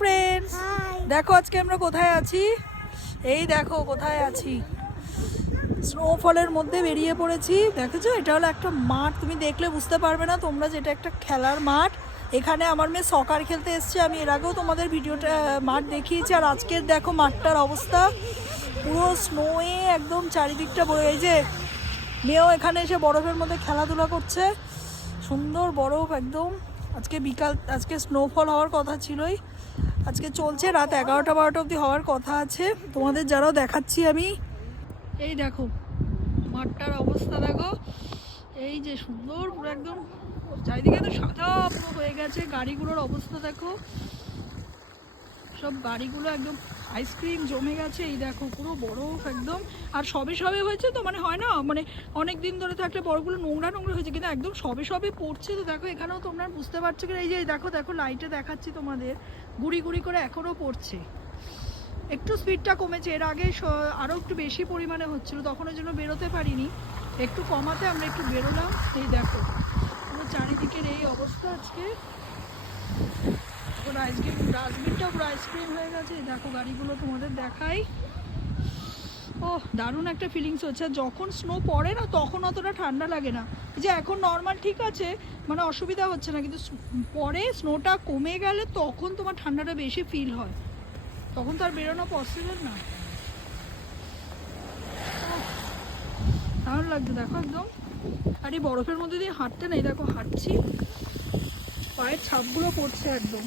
Friends, দেখো আজকে আমরা কোথায় আছি। এই দেখো কোথায় আছি, স্নোফলের মধ্যে বেরিয়ে পড়েছি। দেখেছো, এটা হলো একটা মাঠ, তুমি দেখলে বুঝতে পারবে না তোমরা যেটা একটা খেলার মাঠ। এখানে আমার মেয়ে সকার খেলতে এসছে, আমি এর আগেও তোমাদের ভিডিওটা মাঠ দেখিয়েছি। আর আজকের দেখো মাঠটার অবস্থা, পুরো স্নোয়ে একদম চারিদিকটা ভরে। এই যে মেয়েও এখানে এসে বরফের মধ্যে খেলাধুলা করছে, সুন্দর বরফ একদম। আজকে বিকাল, আজকে স্নোফল হওয়ার কথা ছিলই, আজকে চলছে, রাত 11টা-12টা অবধি হওয়ার কথা আছে। তোমাদের যারাও দেখাচ্ছি আমি। এই দেখো মাঠটার অবস্থা দেখো, এই যে সুন্দর পুরো একদম চারিদিকে তো সাদা পুরো হয়ে গেছে। গাড়িগুলোর অবস্থা দেখো, সব গাড়িগুলো একদম আইসক্রিম জমে গেছে। এই দেখো পুরো বরফ একদম। আর সবে সবে হয়েছে তো, মানে হয় না, মানে অনেক দিন ধরে থাকলে বরফগুলো নোংরা নোংরা হয়েছে, কিন্তু একদম সবে সবে পড়ছে। তো দেখো এখানেও তোমরা বুঝতে পারছো কি, এই যে দেখো দেখো লাইটে দেখাচ্ছি তোমাদের, গুড়ি গুড়ি করে এখনও পড়ছে। একটু স্পিডটা কমেছে, এর আগে আরও একটু বেশি পরিমাণে হচ্ছিল, তখন ওই জন্য বেরোতে পারিনি। একটু কমাতে আমরা একটু বেরোলাম। এই দেখো পুরো চারিদিকের এই অবস্থা আজকে। আইসক্রিম ডাস্টবিনটাও পুরো আইসক্রিম হয়ে গেছে। দেখো গাড়িগুলো তোমাদের দেখাই। ও দারুণ একটা ফিলিংস হচ্ছে। যখন স্নো পড়ে না তখন অতটা ঠান্ডা লাগে না, যে এখন নর্মাল ঠিক আছে, মানে অসুবিধা হচ্ছে না, কিন্তু পরে স্নোটা কমে গেলে তখন তোমার ঠান্ডাটা বেশি ফিল হয়, তখন তো আর বেরোনো পসিবল না। দারুণ লাগছে দেখো একদম। আর এই বরফের মধ্যে দিয়ে হাঁটতে নেই, দেখো হাঁটছি, পায়ের ছাপগুলো পড়ছে একদম।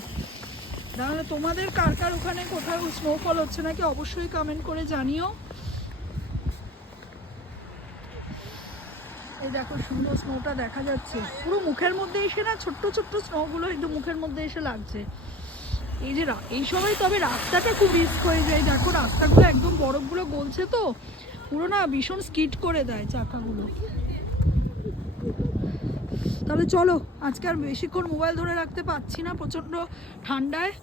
তাহলে তোমাদের কার কার ওখানে কোথাও স্নোফল হচ্ছে নাকি অবশ্যই কমেন্ট করে জানিও। এই দেখো সুন্দর স্নোটা দেখা যাচ্ছে, পুরো মুখের মধ্যে এসে না, ছোট্ট ছোট্ট স্নোগুলো একদম মুখের মধ্যে এসে লাগছে। এই যে এই সময় তবে রাস্তাটা খুব রিস্ক হয়ে যায়, দেখো রাস্তাগুলো একদম বরফগুলো গলছে তো পুরো না, ভীষণ স্কিড করে দেয় চাকাগুলো। তাহলে চলো, আজকে আর বেশিক্ষণ মোবাইল ধরে রাখতে পারছি না প্রচণ্ড ঠান্ডায়,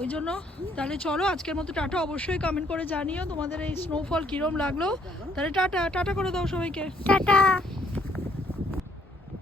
ওই জন্য তাহলে চলো আজকের মতো টাটা। অবশ্যই কমেন্ট করে জানিও তোমাদের এই স্নোফল কীরকম লাগলো। তাহলে টাটা টাটা করে দাও সবাইকে, টাটা।